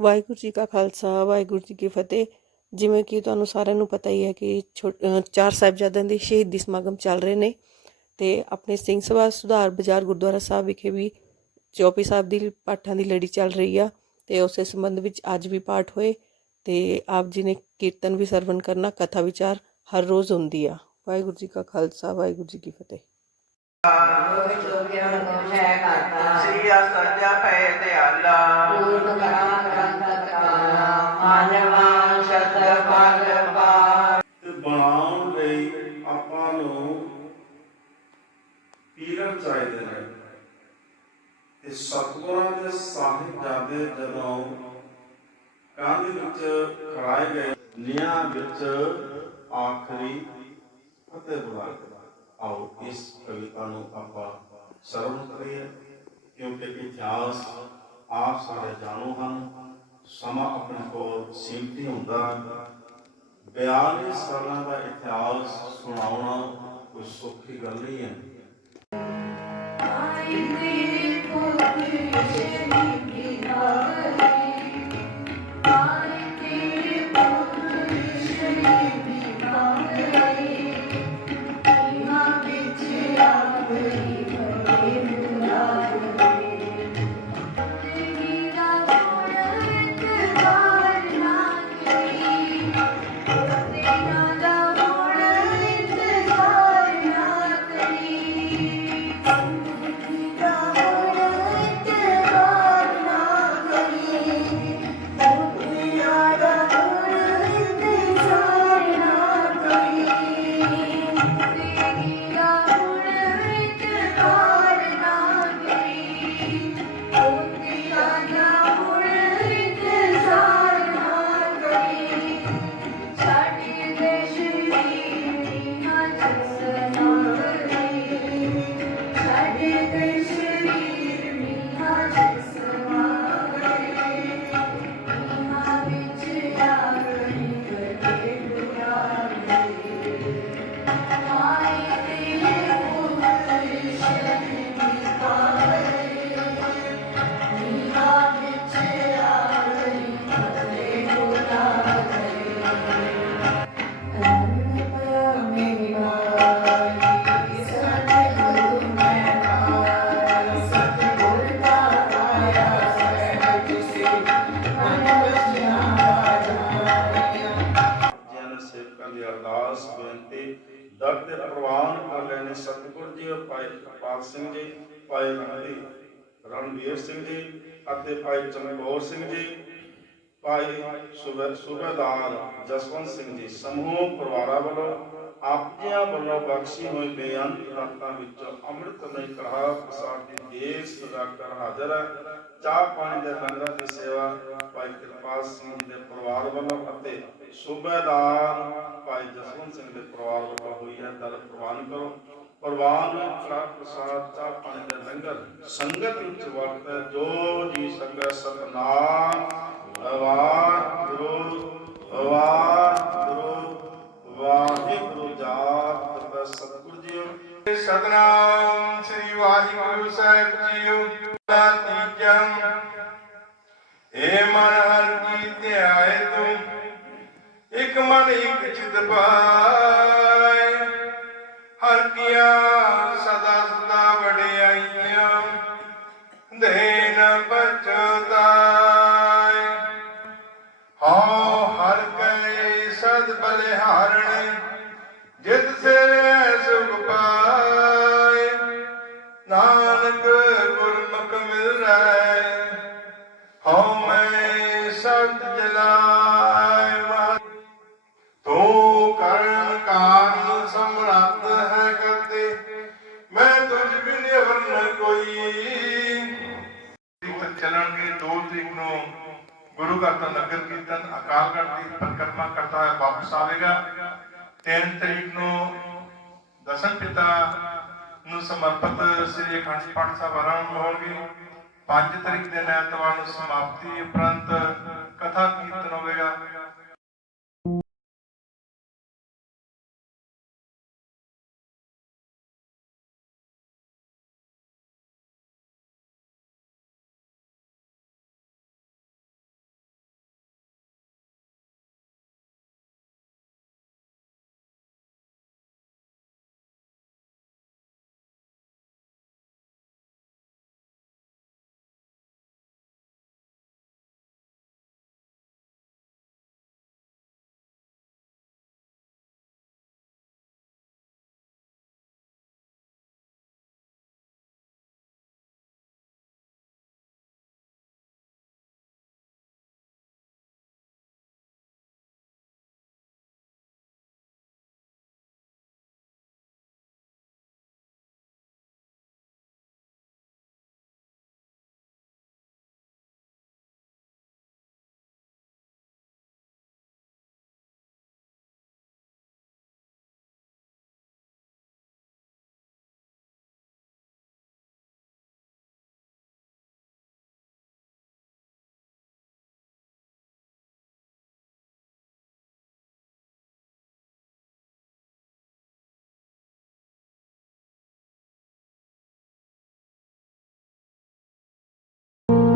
ਵਾਹਿਗੁਰੂ ਜੀ ਕਾ ਖਾਲਸਾ ਵਾਹਿਗੁਰੂ ਜੀ ਕੀ ਫਤਿਹ ਜਿਵੇਂ ਕਿ ਤੁਹਾਨੂੰ ਸਾਰਿਆਂ ਨੂੰ ਪਤਾ ਹੀ ਹੈ ਕਿ ਛੋ- ਚਾਰ ਸਾਹਿਬਜ਼ਾਦਿਆਂ ਦੇ ਸ਼ਹੀਦੀ ਸਮਾਗਮ ਚੱਲ ਰਹੇ ਨੇ ਤੇ ਆਪਣੇ ਸਿੰਘ ਸਭਾ ਸੁਧਾਰ ਬਾਜ਼ਾਰ ਗੁਰਦੁਆਰਾ ਸਾਹਿਬ ਵਿਖੇ ਵੀ ਚੌਪੀ ਸਾਹਿਬ ਦੀ ਪਾਠਾਂ ਦੀ ਲੜੀ ਚੱਲ ਰਹੀ ਆ ਤੇ ਉਸੇ ਸੰਬੰਧ ਵਿੱਚ ਅੱਜ ਵੀ ਪਾਠ ਹੋਏ ਤੇ ਆਪ ਜੀ ਨੇ ਕੀਰਤਨ ਵੀ ਸਰਵਣ ਕਰਨਾ ਕਥਾ ਵਿਚਾਰ ਹਰ ਰੋਜ਼ ਹੁੰਦੀ ਆ ਵਾਹਿਗੁਰੂ ਜੀ ਕਾ ਖਾਲਸਾ ਵਾਹਿਗੁਰੂ ਜੀ ਕੀ ਫਤਿਹ ਸਿਆ ਸਜਾ ਪੈ ਦਿਆਲਾ ਤੇ ਬਣਾਉਣ ਲਈ ਆਪਾਂ ਨੂੰ ਪੀਰਨ ਚਾਹੀਦੇ ਨੇ। ਤੇ ਸਤਿਗੁਰਾਂ ਦੇ ਸਾਹਿਬਜ਼ਾਦੇ ਜਦੋਂ ਕੰਧ ਵਿੱਚ ਖੜਾਏ ਗਏ, ਨਿਆਂ ਵਿੱਚ ਆਖਰੀ ਫਤਿਹ ਬੁਲਾ ਆਓ, ਇਸ ਕਵਿਤਾ ਨੂੰ ਆਪਾਂ ਸਰਵਣ ਕਰੀਏ, ਕਿਉਂਕਿ ਇਤਿਹਾਸ ਆਪ ਸਾਰੇ ਜਾਣੋ ਹਨ। ਸਮਾਂ ਆਪਣੇ ਕੋਲ ਸੀਮਤੀ ਹੁੰਦਾ। 42 ਸਾਲਾਂ ਦਾ ਇਤਿਹਾਸ ਸੁਣਾਉਣਾ ਕੋਈ ਸੌਖੀ ਗੱਲ ਨਹੀਂ ਹੈ। ਜਨ ਦਰ ਪ੍ਰਵਾਨ ਕਰ ਲੈਣੇ ਸਤਿਗੁਰ ਜੀ, ਭਾਈ ਕਪਾਲ ਸਿੰਘ ਜੀ, ਭਾਈ ਰਣਦੀ ਰਣਵੀਰ ਸਿੰਘ ਜੀ ਅਤੇ ਭਾਈ ਚਮਕੌਰ ਸਿੰਘ ਜੀ, ਭਾਈ ਸੂਬੇ- ਸੂਬੇਦਾਰ ਜਸਵੰਤ ਸਿੰਘ ਜੀ, ਸਮੂਹ ਪਰਿਵਾਰਾਂ ਵੱਲੋਂ ਆਪ ਜੀਆਂ ਵੱਲੋਂ ਬਖਸ਼ੀ ਹੋਈ ਬੇਅੰਤ ਦਾਤਾਂ ਵਿੱਚੋਂ ਅੰਮ੍ਰਿਤ ਲਈ ਕੜਾ ਪ੍ਰਸਾਦ ਦੀ ਦੇਗ ਸਦਾ ਕਰ ਹਾਜ਼ਰ ਹੈ। ਚਾਹ ਪਾਣੀ ਦੇ ਲੰਗਰਾਂ ਦੀ ਸੇਵਾ ਭਾਈ ਕਿਰਪਾਲ ਸਿੰਘ ਜੀ ਦੇ ਪਰਿਵਾਰ ਵੱਲੋਂ ਅਤੇ ਸੂਬੇਦਾਰ ਭਾਈ ਜਸਵੰਤ ਸਿੰਘ ਦੇ ਪਰਿਵਾਰ ਵੱਲੋਂ ਹੋਈ ਹੈ ਦਰ ਪ੍ਰਵਾਨ ਕਰੋ। ਪ੍ਰਵਾਨ ਕੜਾ ਪ੍ਰਸਾਦ, ਚਾਹ ਪਾਣੀ ਦੇ ਲੰਗਰ। ਸੰਗਤ ਵਿੱਚ ਵਰਤੈ ਜੋ ਜੀ ਸੰਗਤ ਸਤਨਾਮ ਤੀਜਾ ਏ ਮਨ ਹਰ ਕੀ ਧਿਆਏ ਤੂੰ ਇੱਕ ਮਨ ਇੱਕ ਚਿਤ ਪਾ। ਤੀਰਥ ਚੱਲਣਗੇ ਤਰੀਕ ਨੂੰ ਗੁਰੂ ਘਰ ਤੋਂ ਨਗਰ ਕੀਰਤਨ ਅਕਾਲ ਦੀ ਪਰਿਕਰਮਾ ਕਰਦਾ ਹੋਇਆ ਵਾਪਸ ਆਵੇਗਾ। 3 ਤਰੀਕ ਨੂੰ ਦਸਮ ਪਿਤਾ ਨੂੰ ਸਮਰਪਿਤ ਸ੍ਰੀ ਅਖੰਡ ਪਾਠ ਸਾਹਿਬ ਆਰੰਭ ਹੋਣਗੇ। 5 ਤਰੀਕ ਦੇ ਐਤਵਾਰ ਨੂੰ ਸਮਾਪਤੀ ਉਪਰੰਤ ਕਥਾ ਕੀਰਤਨ ਹੋਵੇਗਾ।